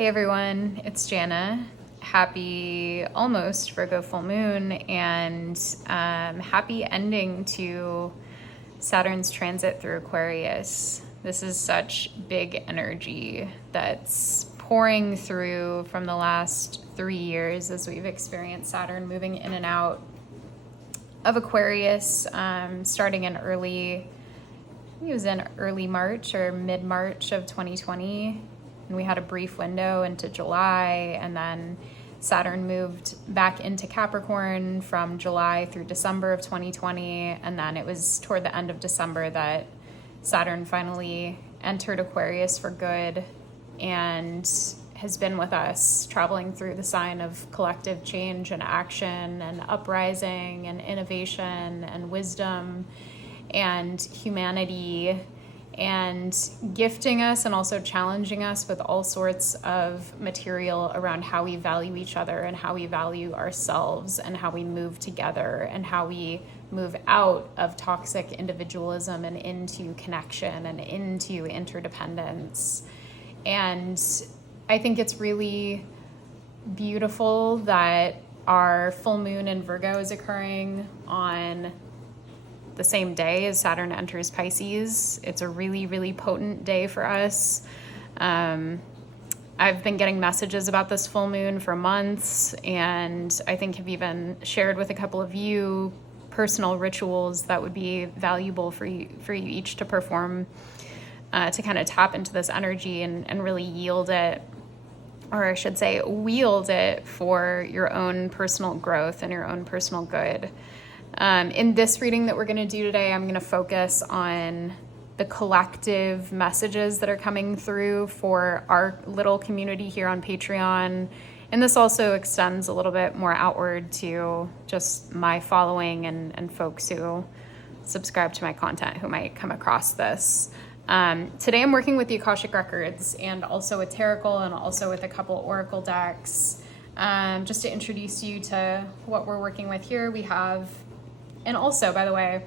Hey everyone, it's Jana. Happy almost Virgo full moon and happy ending to Saturn's transit through Aquarius. This is such big energy that's pouring through from the last 3 years as we've experienced Saturn moving in and out of Aquarius, starting in early March or mid-March of 2020. And we had a brief window into July, and then Saturn moved back into Capricorn from July through December of 2020. And then it was toward the end of December that Saturn finally entered Aquarius for good and has been with us, traveling through the sign of collective change and action and uprising and innovation and wisdom and humanity, and gifting us and also challenging us with all sorts of material around how we value each other and how we value ourselves and how we move together and how we move out of toxic individualism and into connection and into interdependence. And I think it's really beautiful that our full moon in Virgo is occurring on the same day as Saturn enters Pisces. It's a really, really potent day for us. I've been getting messages about this full moon for months, and I think have even shared with a couple of you personal rituals that would be valuable for you each to perform, to kind of tap into this energy and really yield it, or I should say wield it for your own personal growth and your own personal good. In this reading that we're going to do today, I'm going to focus on the collective messages that are coming through for our little community here on Patreon. And this also extends a little bit more outward to just my following and folks who subscribe to my content who might come across this. Today I'm working with the Akashic Records and also with Tarot and also with a couple Oracle decks. Just to introduce you to what we're working with here, we have... And also, by the way,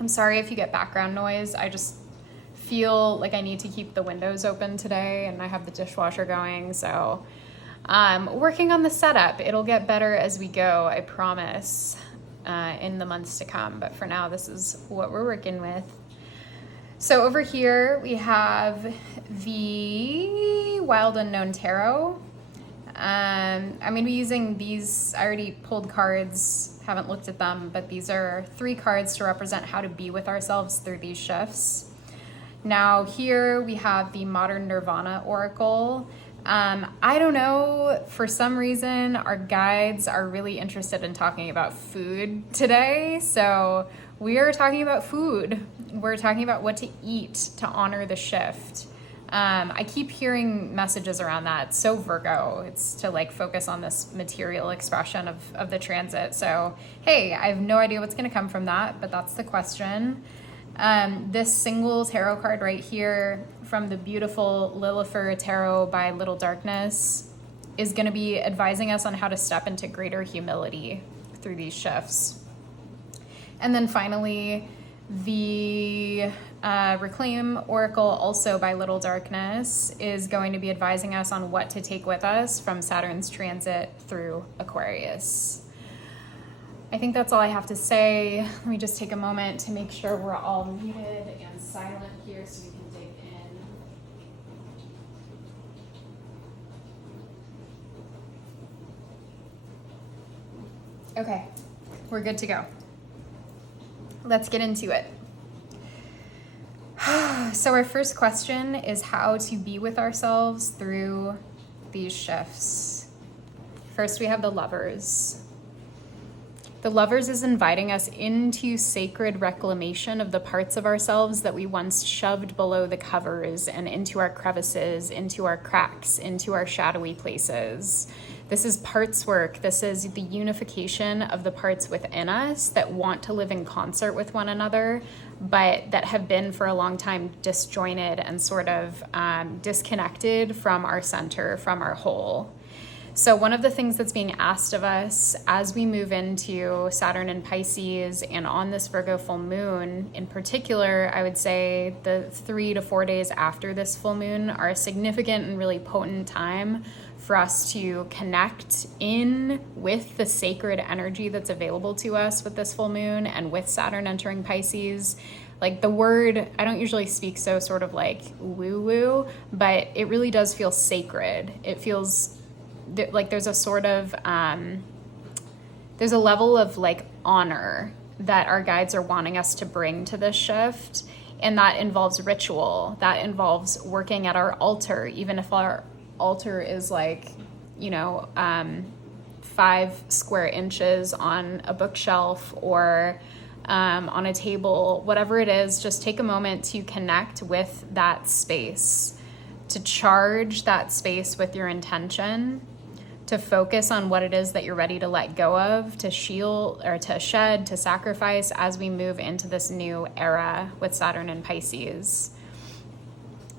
I'm sorry if you get background noise. I just feel like I need to keep the windows open today, and I have the dishwasher going. So working on the setup. It'll get better as we go, I promise, in the months to come. But for now, this is what we're working with. So over here, we have the Wild Unknown Tarot. I'm going to be using these. I already pulled cards, haven't looked at them, but these are 3 cards to represent how to be with ourselves through these shifts. Now here we have the Modern Nirvana Oracle. I don't know, for some reason our guides are really interested in talking about food today. So we are talking about food. We're talking about what to eat to honor the shift. I keep hearing messages around that. So Virgo, it's to like focus on this material expression of the transit. So, hey, I have no idea what's going to come from that, but that's the question. This single tarot card right here from the beautiful Lilithur Tarot by Little Darkness is going to be advising us on how to step into greater humility through these shifts. And then finally, the Reclaim Oracle, also by Little Darkness, is going to be advising us on what to take with us from Saturn's transit through Aquarius. I think that's all I have to say. Let me just take a moment to make sure we're all muted and silent here so we can dig in. Okay, we're good to go. Let's get into it. So our first question is how to be with ourselves through these shifts. First, we have the Lovers. The Lovers is inviting us into sacred reclamation of the parts of ourselves that we once shoved below the covers and into our crevices, into our cracks, into our shadowy places. This is parts work. This is the unification of the parts within us that want to live in concert with one another, but that have been for a long time disjointed and sort of disconnected from our center, from our whole. So one of the things that's being asked of us as we move into Saturn and Pisces and on this Virgo full moon in particular, I would say the 3 to 4 days after this full moon are a significant and really potent time for us to connect in with the sacred energy that's available to us with this full moon and with Saturn entering Pisces. Like the word, I don't usually speak so sort of like woo-woo, but it really does feel sacred. It feels like there's a sort of, there's a level of like honor that our guides are wanting us to bring to this shift. And that involves ritual, that involves working at our altar, even if our altar is like, 5 square inches on a bookshelf or on a table, whatever it is, just take a moment to connect with that space, to charge that space with your intention, to focus on what it is that you're ready to let go of, to shield or to shed, to sacrifice as we move into this new era with Saturn and Pisces.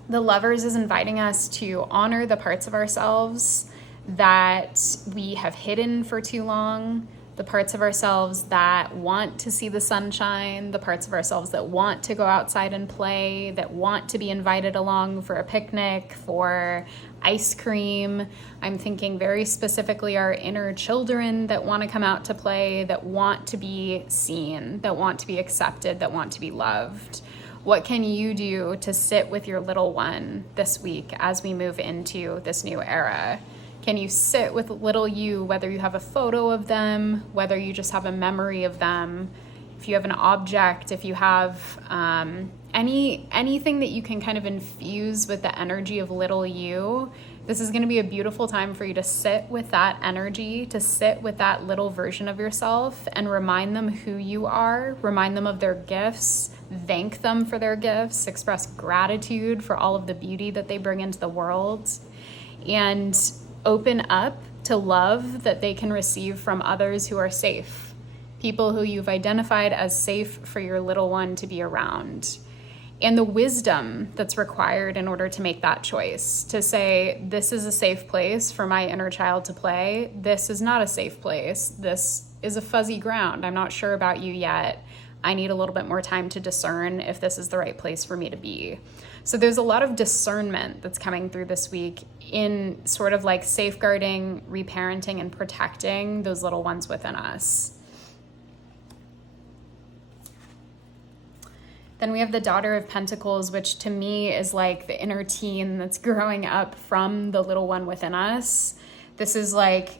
The Lovers is inviting us to honor the parts of ourselves that we have hidden for too long, the parts of ourselves that want to see the sunshine, the parts of ourselves that want to go outside and play, that want to be invited along for a picnic, for ice cream. I'm thinking very specifically our inner children that want to come out to play, that want to be seen, that want to be accepted, that want to be loved. What can you do to sit with your little one this week as we move into this new era? Can you sit with little you, whether you have a photo of them, whether you just have a memory of them, if you have an object, if you have anything that you can kind of infuse with the energy of little you, this is going to be a beautiful time for you to sit with that energy, to sit with that little version of yourself and remind them who you are, remind them of their gifts, thank them for their gifts, express gratitude for all of the beauty that they bring into the world, and open up to love that they can receive from others who are safe, people who you've identified as safe for your little one to be around. And the wisdom that's required in order to make that choice, to say, this is a safe place for my inner child to play. This is not a safe place. This is a fuzzy ground. I'm not sure about you yet. I need a little bit more time to discern if this is the right place for me to be. So there's a lot of discernment that's coming through this week in sort of like safeguarding, reparenting, and protecting those little ones within us. Then we have the Daughter of Pentacles, which to me is like the inner teen that's growing up from the little one within us. This is like,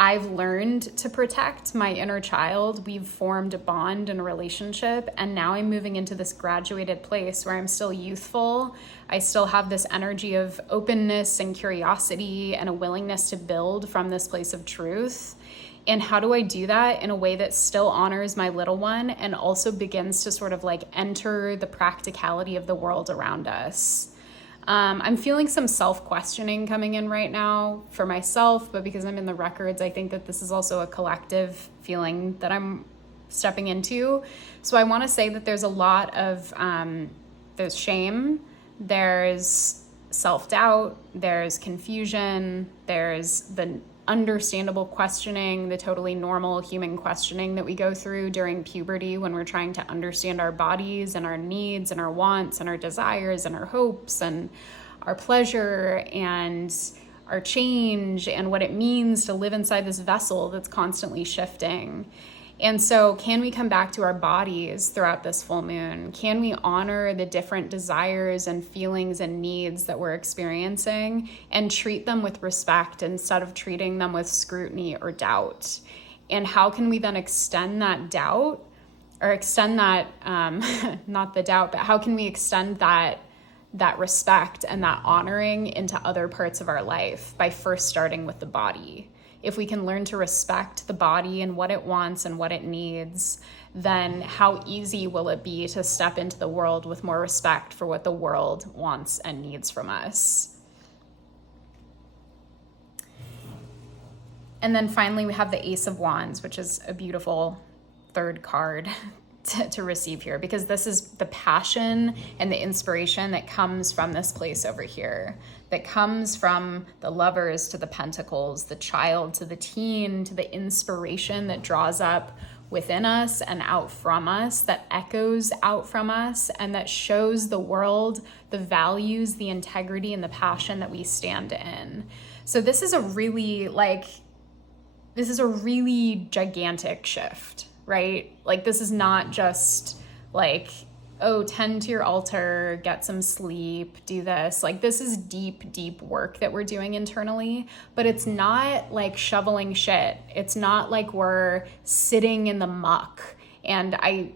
I've learned to protect my inner child. We've formed a bond and a relationship, and now I'm moving into this graduated place where I'm still youthful. I still have this energy of openness and curiosity and a willingness to build from this place of truth. And how do I do that in a way that still honors my little one and also begins to sort of like enter the practicality of the world around us? I'm feeling some self-questioning coming in right now for myself, but because I'm in the records, I think that this is also a collective feeling that I'm stepping into. So I want to say that there's a lot of, there's shame, there's self-doubt, there's confusion, there's the understandable questioning, the totally normal human questioning that we go through during puberty when we're trying to understand our bodies and our needs and our wants and our desires and our hopes and our pleasure and our change and what it means to live inside this vessel that's constantly shifting. And so can we come back to our bodies throughout this full moon? Can we honor the different desires and feelings and needs that we're experiencing and treat them with respect instead of treating them with scrutiny or doubt? And how can we then extend that doubt or extend that, not the doubt, but how can we extend that respect and that honoring into other parts of our life by first starting with the body? If we can learn to respect the body and what it wants and what it needs, then how easy will it be to step into the world with more respect for what the world wants and needs from us? And then finally, we have the Ace of Wands, which is a beautiful third card to receive here, because this is the passion and the inspiration that comes from this place over here, that comes from the Lovers to the Pentacles, the Child to the Teen, to the inspiration that draws up within us and out from us, that echoes out from us, and that shows the world the values, the integrity, and the passion that we stand in. So this is a really gigantic shift, right? Like, this is not just like, oh, tend to your altar, get some sleep, do this. Like, this is deep, deep work that we're doing internally, but it's not like shoveling shit. It's not like we're sitting in the muck. And I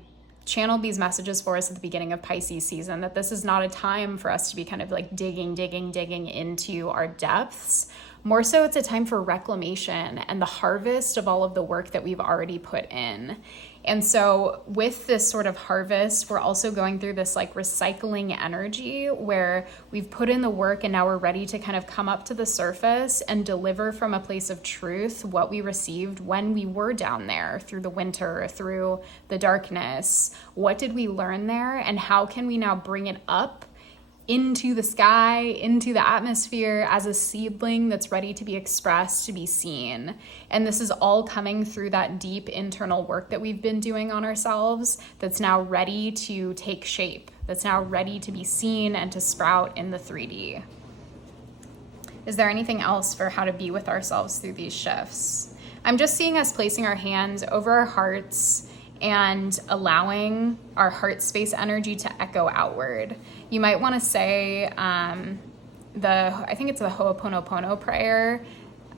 channeled these messages for us at the beginning of Pisces season, that this is not a time for us to be kind of like digging into our depths. More so, it's a time for reclamation and the harvest of all of the work that we've already put in. And so with this sort of harvest, we're also going through this like recycling energy where we've put in the work and now we're ready to kind of come up to the surface and deliver from a place of truth what we received when we were down there through the winter, through the darkness. What did we learn there, and how can we now bring it up into the sky, into the atmosphere as a seedling that's ready to be expressed, to be seen. And this is all coming through that deep internal work that we've been doing on ourselves, that's now ready to take shape, that's now ready to be seen and to sprout in the 3D. Is there anything else for how to be with ourselves through these shifts? I'm just seeing us placing our hands over our hearts and allowing our heart space energy to echo outward. You might want to say I think it's the Ho'oponopono prayer.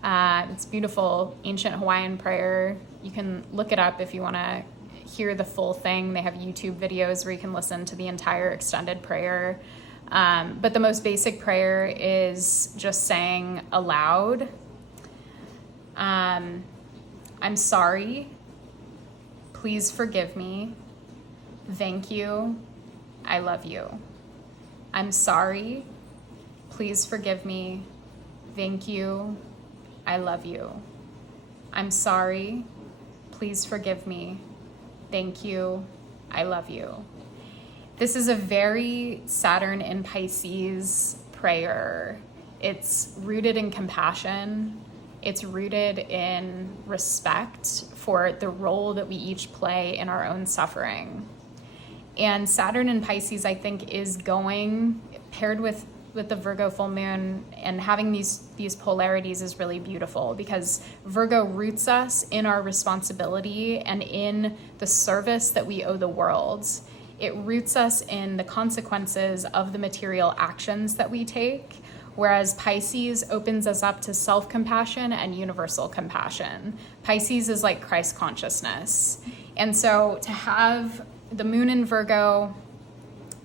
It's beautiful, ancient Hawaiian prayer. You can look it up if you want to hear the full thing. They have YouTube videos where you can listen to the entire extended prayer. But the most basic prayer is just saying aloud, I'm sorry. Please forgive me. Thank you. I love you. I'm sorry. Please forgive me. Thank you. I love you. I'm sorry. Please forgive me. Thank you. I love you. This is a very Saturn in Pisces prayer. It's rooted in compassion. It's rooted in respect for the role that we each play in our own suffering. And Saturn in Pisces, I think, is going, paired with the Virgo full moon, and having these polarities is really beautiful, because Virgo roots us in our responsibility and in the service that we owe the world. It roots us in the consequences of the material actions that we take, whereas Pisces opens us up to self-compassion and universal compassion. Pisces is like Christ consciousness. And so to have the moon in Virgo,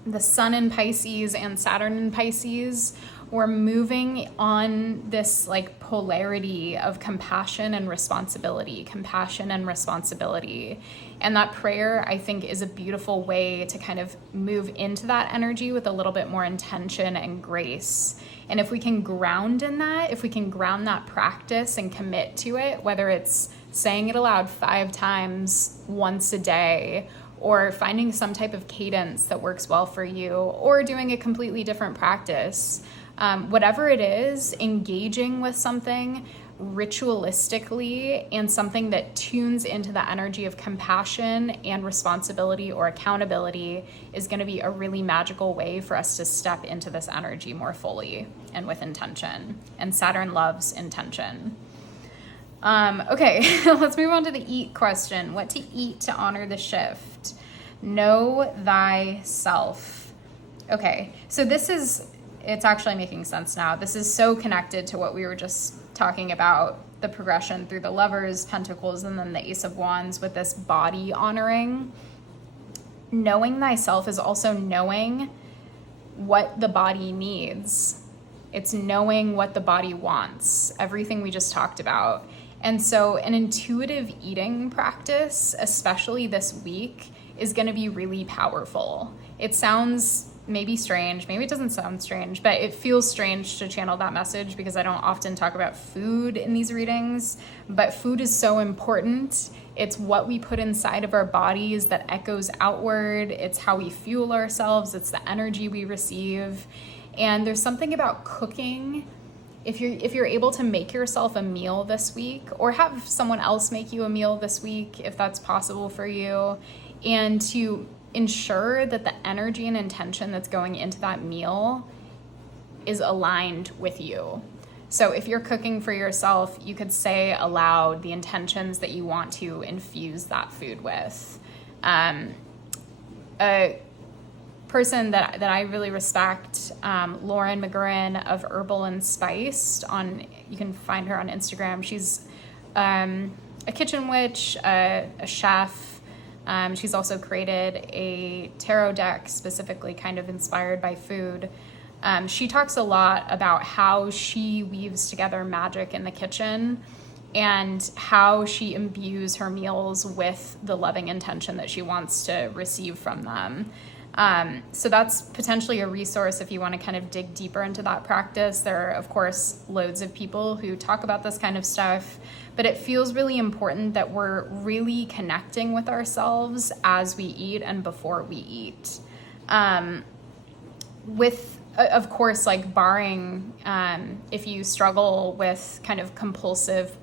the sun in Pisces, and Saturn in Pisces, we're moving on this like polarity of compassion and responsibility, compassion and responsibility. And that prayer, I think, is a beautiful way to kind of move into that energy with a little bit more intention and grace. And if we can ground in that, if we can ground that practice and commit to it, whether it's saying it aloud 5 times once a day, or finding some type of cadence that works well for you, or doing a completely different practice, whatever it is, engaging with something ritualistically and something that tunes into the energy of compassion and responsibility or accountability is going to be a really magical way for us to step into this energy more fully and with intention. And Saturn loves intention. Okay, let's move on to the eat question. What to eat to honor the shift? Know thyself. Okay, so it's actually making sense now. This is so connected to what we were just talking about, the progression through the Lovers, Pentacles, and then the Ace of Wands with this body honoring. Knowing thyself is also knowing what the body needs. It's knowing what the body wants, everything we just talked about. And so an intuitive eating practice, especially this week, is going to be really powerful. It sounds may be strange, maybe it doesn't sound strange, but it feels strange to channel that message because I don't often talk about food in these readings, but food is so important. It's what we put inside of our bodies that echoes outward. It's how we fuel ourselves. It's the energy we receive. And there's something about cooking. If you're able to make yourself a meal this week, or have someone else make you a meal this week, if that's possible for you, and to ensure that the energy and intention that's going into that meal is aligned with you. So if you're cooking for yourself, you could say aloud the intentions that you want to infuse that food with. A person that I really respect, Lauren McGurin of Herbal and Spiced, you can find her on Instagram. She's a kitchen witch, a chef. She's also created a tarot deck specifically kind of inspired by food. She talks a lot about how she weaves together magic in the kitchen and how she imbues her meals with the loving intention that she wants to receive from them. So that's potentially a resource if you want to kind of dig deeper into that practice. There are, of course, loads of people who talk about this kind of stuff, but it feels really important that we're really connecting with ourselves as we eat and before we eat. Of course, like barring if you struggle with kind of compulsive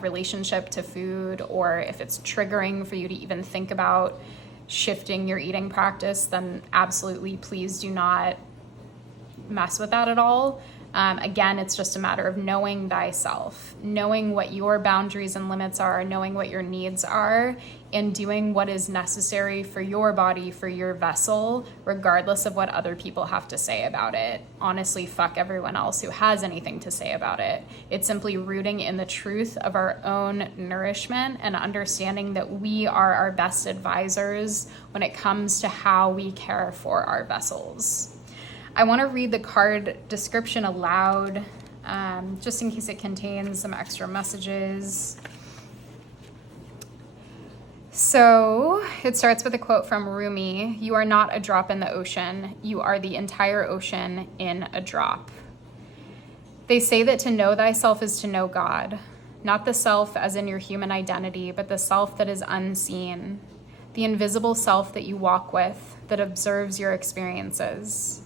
relationship to food, or if it's triggering for you to even think about shifting your eating practice, then absolutely please do not mess with that at all. Again, it's just a matter of knowing thyself, knowing what your boundaries and limits are, knowing what your needs are, and doing what is necessary for your body, for your vessel, regardless of what other people have to say about it. Honestly, fuck everyone else who has anything to say about it. It's simply rooting in the truth of our own nourishment and understanding that we are our best advisors when it comes to how we care for our vessels. I want to read the card description aloud, just in case it contains some extra messages. So it starts with a quote from Rumi: "You are not a drop in the ocean. You are the entire ocean in a drop." They say that to know thyself is to know God, not the self as in your human identity, but the self that is unseen, the invisible self that you walk with, that observes your experiences.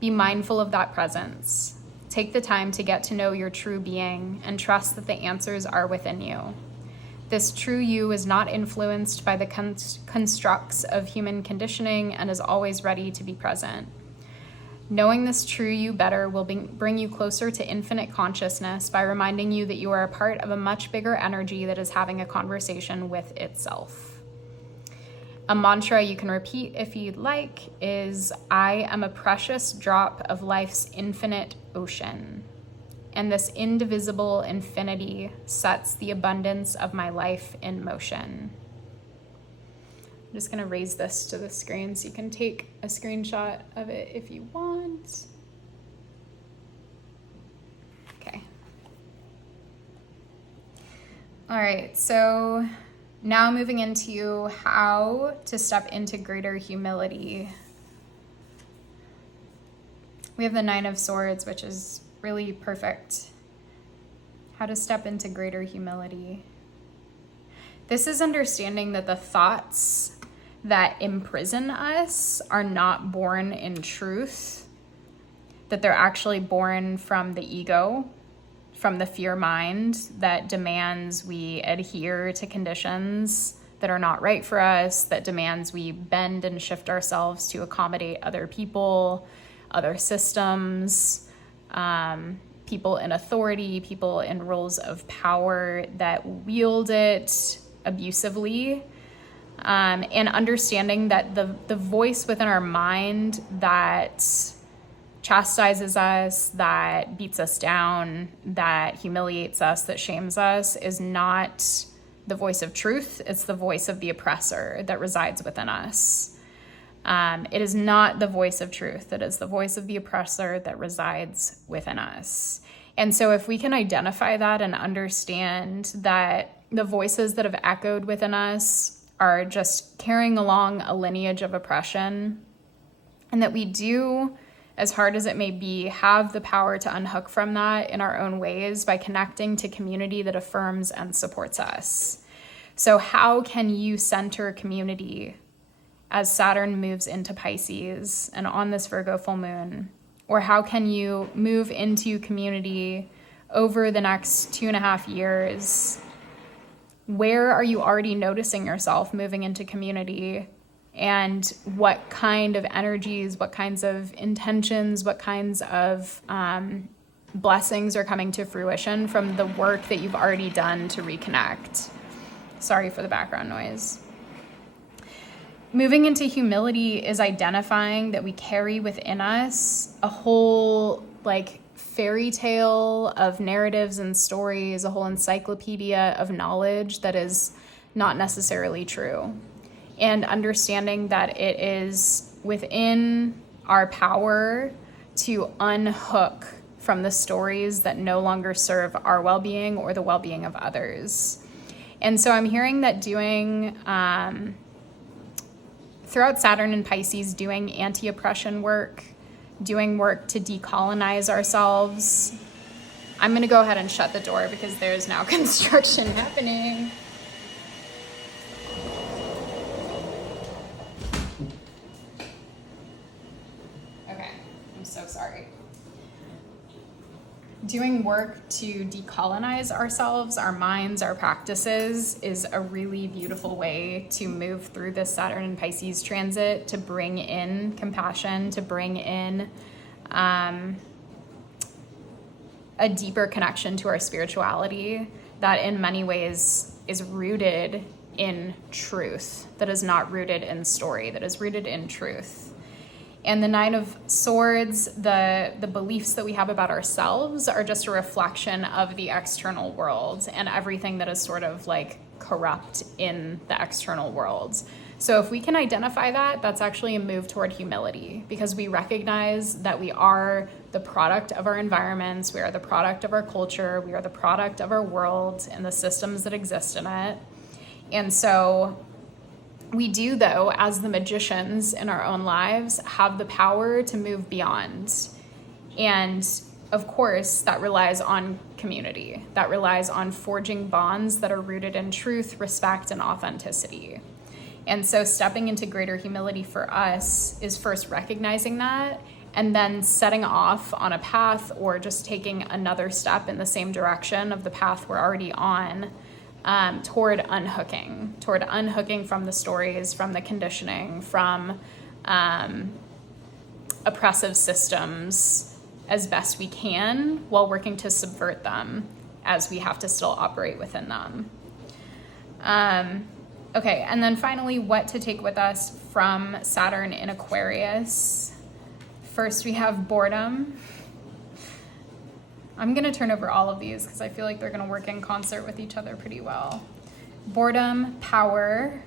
Be mindful of that presence. Take the time to get to know your true being and trust that the answers are within you. This true you is not influenced by the constructs of human conditioning and is always ready to be present. Knowing this true you better will bring you closer to infinite consciousness by reminding you that you are a part of a much bigger energy that is having a conversation with itself. A mantra you can repeat if you'd like is, "I am a precious drop of life's infinite ocean, and this indivisible infinity sets the abundance of my life in motion." I'm just going to raise this to the screen so you can take a screenshot of it if you want. Okay. All right, so now moving into how to step into greater humility. We have the Nine of Swords, which is really perfect. How to step into greater humility. This is understanding that the thoughts that imprison us are not born in truth, that they're actually born from the ego, from the fear mind that demands we adhere to conditions that are not right for us, that demands we bend and shift ourselves to accommodate other people, other systems, people in authority, people in roles of power that wield it abusively, and understanding that the voice within our mind that chastises us, that beats us down, that humiliates us, that shames us, is not the voice of truth. It's the voice of the oppressor that resides within us. It is not the voice of truth. It is the voice of the oppressor that resides within us. And so if we can identify that and understand that the voices that have echoed within us are just carrying along a lineage of oppression, And that we do, as hard as it may be, have the power to unhook from that in our own ways by connecting to community that affirms and supports us. So how can you center community as Saturn moves into Pisces and on this Virgo full moon? Or how can you move into community over the next 2.5 years? Where are you already noticing yourself moving into community? And what kind of energies, what kinds of intentions, what kinds of blessings are coming to fruition from the work that you've already done to reconnect? Sorry for the background noise. Moving into humility is identifying that we carry within us a whole fairy tale of narratives and stories, a whole encyclopedia of knowledge that is not necessarily true. And understanding that it is within our power to unhook from the stories that no longer serve our well-being or the well-being of others. And so I'm hearing that doing, throughout Saturn and Pisces, doing anti-oppression work, doing work to decolonize ourselves. I'm going to go ahead and shut the door because there's now construction happening. Okay, I'm so sorry. Doing work to decolonize ourselves, our minds, our practices is a really beautiful way to move through this Saturn and Pisces transit, to bring in compassion, to bring in a deeper connection to our spirituality that in many ways is rooted in truth, that is not rooted in story, that is rooted in truth. And the Nine of Swords, the beliefs that we have about ourselves are just a reflection of the external world and everything that is sort of corrupt in the external world. So if we can identify that, that's actually a move toward humility, because we recognize that we are the product of our environments, we are the product of our culture, we are the product of our world and the systems that exist in it. And so we do, though, as the magicians in our own lives, have the power to move beyond. And of course, that relies on community. That relies on forging bonds that are rooted in truth, respect, and authenticity. And so stepping into greater humility for us is first recognizing that, and then setting off on a path or just taking another step in the same direction of the path we're already on, toward unhooking from the stories, from the conditioning, from oppressive systems as best we can, while working to subvert them as we have to still operate within them. Okay, and then finally, what to take with us from Saturn in Aquarius. First, we have boredom. I'm going to turn over all of these because I feel like they're going to work in concert with each other pretty well. Boredom, power,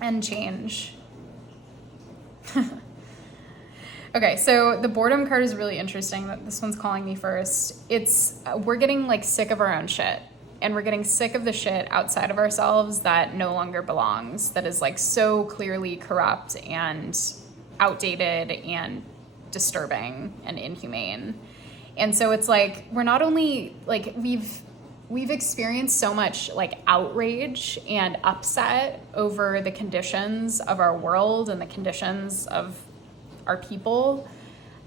and change. Okay, so the boredom card is really interesting. That this one's calling me first. We're getting sick of our own shit. And we're getting sick of the shit outside of ourselves that no longer belongs, that is so clearly corrupt and outdated and disturbing and inhumane. And so it's we're not only we've experienced so much outrage and upset over the conditions of our world and the conditions of our people.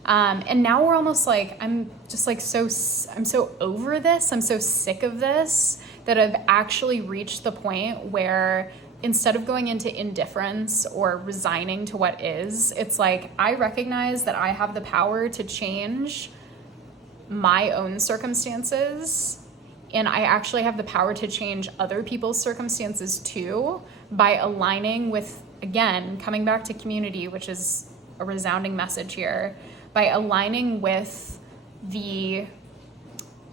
And now we're almost I'm so over this. I'm so sick of this that I've actually reached the point where instead of going into indifference or resigning to what is, it's I recognize that I have the power to change my own circumstances, and I actually have the power to change other people's circumstances too, by aligning with, again, coming back to community, which is a resounding message here, by aligning with the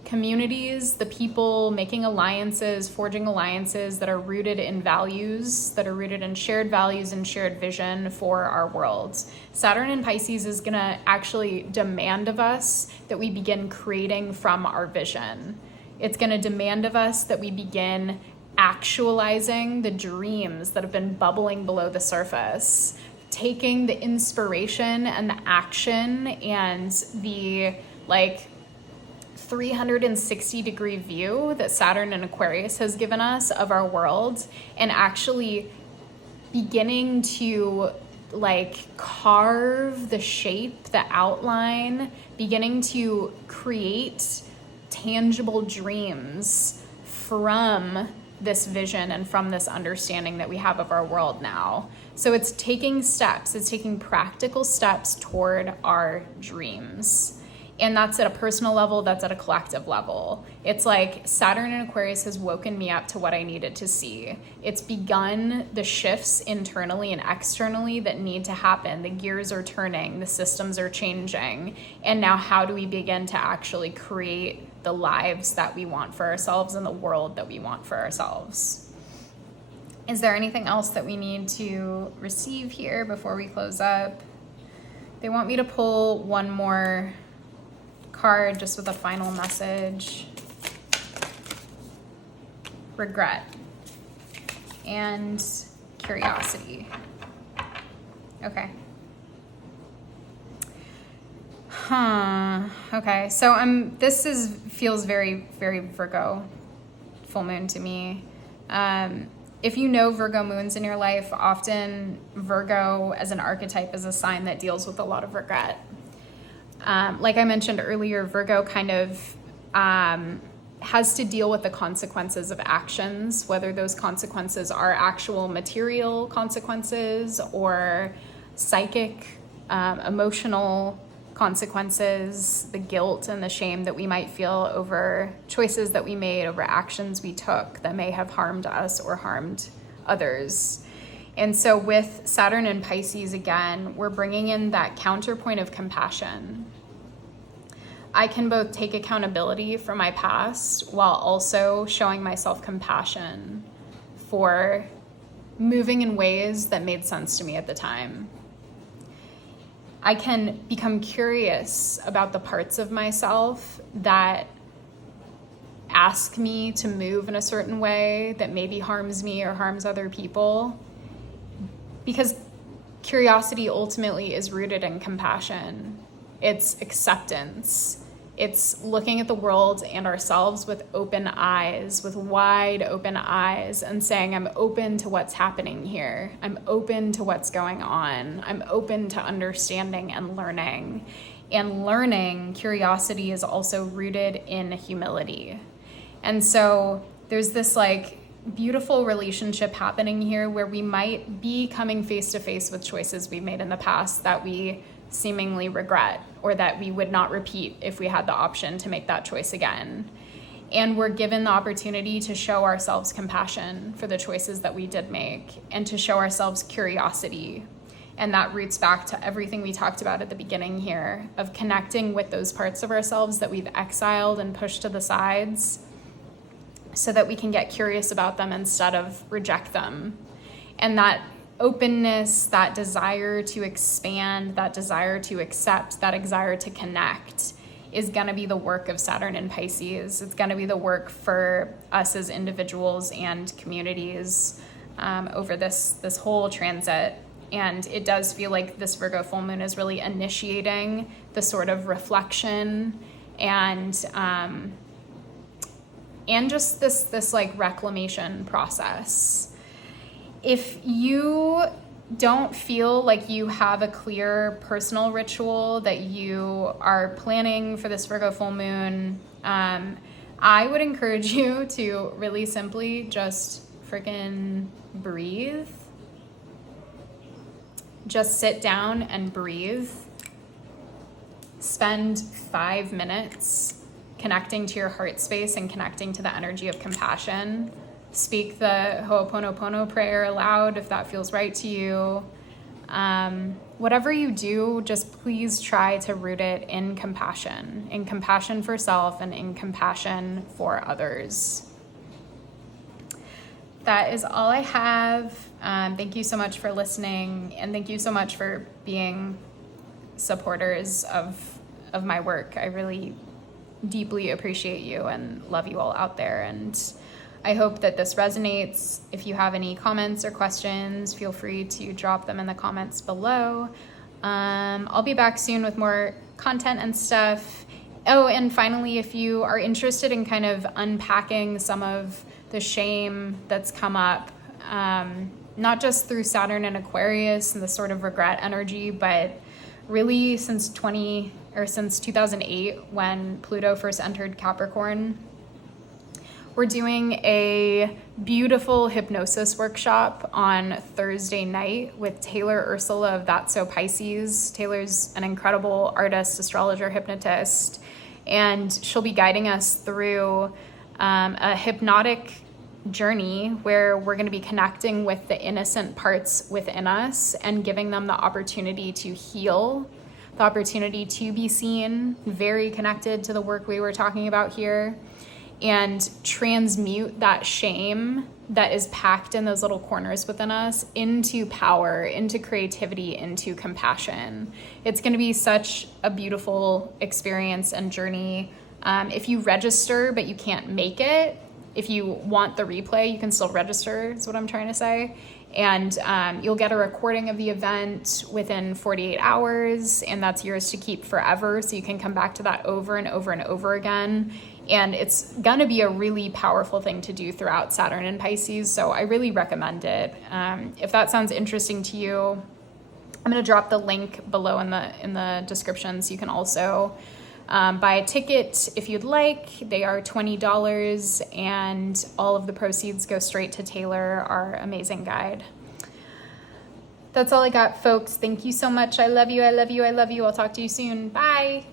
communities, the people, making alliances, forging alliances that are rooted in values, that are rooted in shared values and shared vision for our worlds. Saturn in Pisces is going to actually demand of us that we begin creating from our vision. It's going to demand of us that we begin actualizing the dreams that have been bubbling below the surface, taking the inspiration and the action and the like 360-degree view that Saturn and Aquarius has given us of our world, and actually beginning to like carve the shape, the outline, beginning to create tangible dreams from this vision and from this understanding that we have of our world now. So it's taking steps, it's taking practical steps toward our dreams. And that's at a personal level, that's at a collective level. It's like Saturn and Aquarius has woken me up to what I needed to see. It's begun the shifts internally and externally that need to happen. The gears are turning, the systems are changing. And now how do we begin to actually create the lives that we want for ourselves and the world that we want for ourselves? Is there anything else that we need to receive here before we close up? They want me to pull one more card just with a final message. Regret and curiosity. Okay. Okay, so this feels very, very Virgo full moon to me. If you know Virgo moons in your life, often Virgo as an archetype is a sign that deals with a lot of regret. Like I mentioned earlier, Virgo kind of has to deal with the consequences of actions, whether those consequences are actual material consequences or psychic, emotional consequences, the guilt and the shame that we might feel over choices that we made, over actions we took that may have harmed us or harmed others. And so with Saturn and Pisces, again, we're bringing in that counterpoint of compassion. I can both take accountability for my past while also showing myself compassion for moving in ways that made sense to me at the time. I can become curious about the parts of myself that ask me to move in a certain way that maybe harms me or harms other people. Because curiosity ultimately is rooted in compassion. It's acceptance. It's looking at the world and ourselves with open eyes, with wide open eyes, and saying, I'm open to what's happening here. I'm open to what's going on. I'm open to understanding and learning. And learning, curiosity is also rooted in humility. And so there's this like beautiful relationship happening here where we might be coming face to face with choices we've made in the past that we seemingly regret, or that we would not repeat if we had the option to make that choice again. And we're given the opportunity to show ourselves compassion for the choices that we did make and to show ourselves curiosity. And that roots back to everything we talked about at the beginning here of connecting with those parts of ourselves that we've exiled and pushed to the sides so that we can get curious about them instead of reject them. And that openness, that desire to expand, that desire to accept, that desire to connect is going to be the work of Saturn and Pisces. It's going to be the work for us as individuals and communities over this whole transit. And it does feel like this Virgo full moon is really initiating the sort of reflection and just this like reclamation process. If you don't feel like you have a clear personal ritual that you are planning for this Virgo full moon, I would encourage you to really simply just freaking breathe. Just sit down and breathe. Spend 5 minutes connecting to your heart space and connecting to the energy of compassion. Speak the Ho'oponopono prayer aloud if that feels right to you. Whatever you do, just please try to root it in compassion for self and in compassion for others. That is all I have. Thank you so much for listening, and thank you so much for being supporters of my work. I really deeply appreciate you and love you all out there, and I hope that this resonates. If you have any comments or questions, feel free to drop them in the comments below. I'll be back soon with more content and stuff. Oh, and finally, if you are interested in kind of unpacking some of the shame that's come up, not just through Saturn and Aquarius and the sort of regret energy, but really since 2008 when Pluto first entered Capricorn, we're doing a beautiful hypnosis workshop on Thursday night with Taylor Ursula of That's So Pisces. Taylor's an incredible artist, astrologer, hypnotist, and she'll be guiding us through a hypnotic journey where we're going to be connecting with the innocent parts within us and giving them the opportunity to heal, the opportunity to be seen, very connected to the work we were talking about here, and transmute that shame that is packed in those little corners within us into power, into creativity, into compassion. It's going to be such a beautiful experience and journey. If you register but you can't make it, if you want the replay, you can still register, is what I'm trying to say. And you'll get a recording of the event within 48 hours, and that's yours to keep forever. So you can come back to that over and over and over again. And it's gonna be a really powerful thing to do throughout Saturn and Pisces. So I really recommend it. If that sounds interesting to you, I'm gonna drop the link below in the description, so you can also buy a ticket if you'd like. They are $20, and all of the proceeds go straight to Taylor, our amazing guide. That's all I got, folks. Thank you so much. I love you. I love you. I love you. I'll talk to you soon. Bye.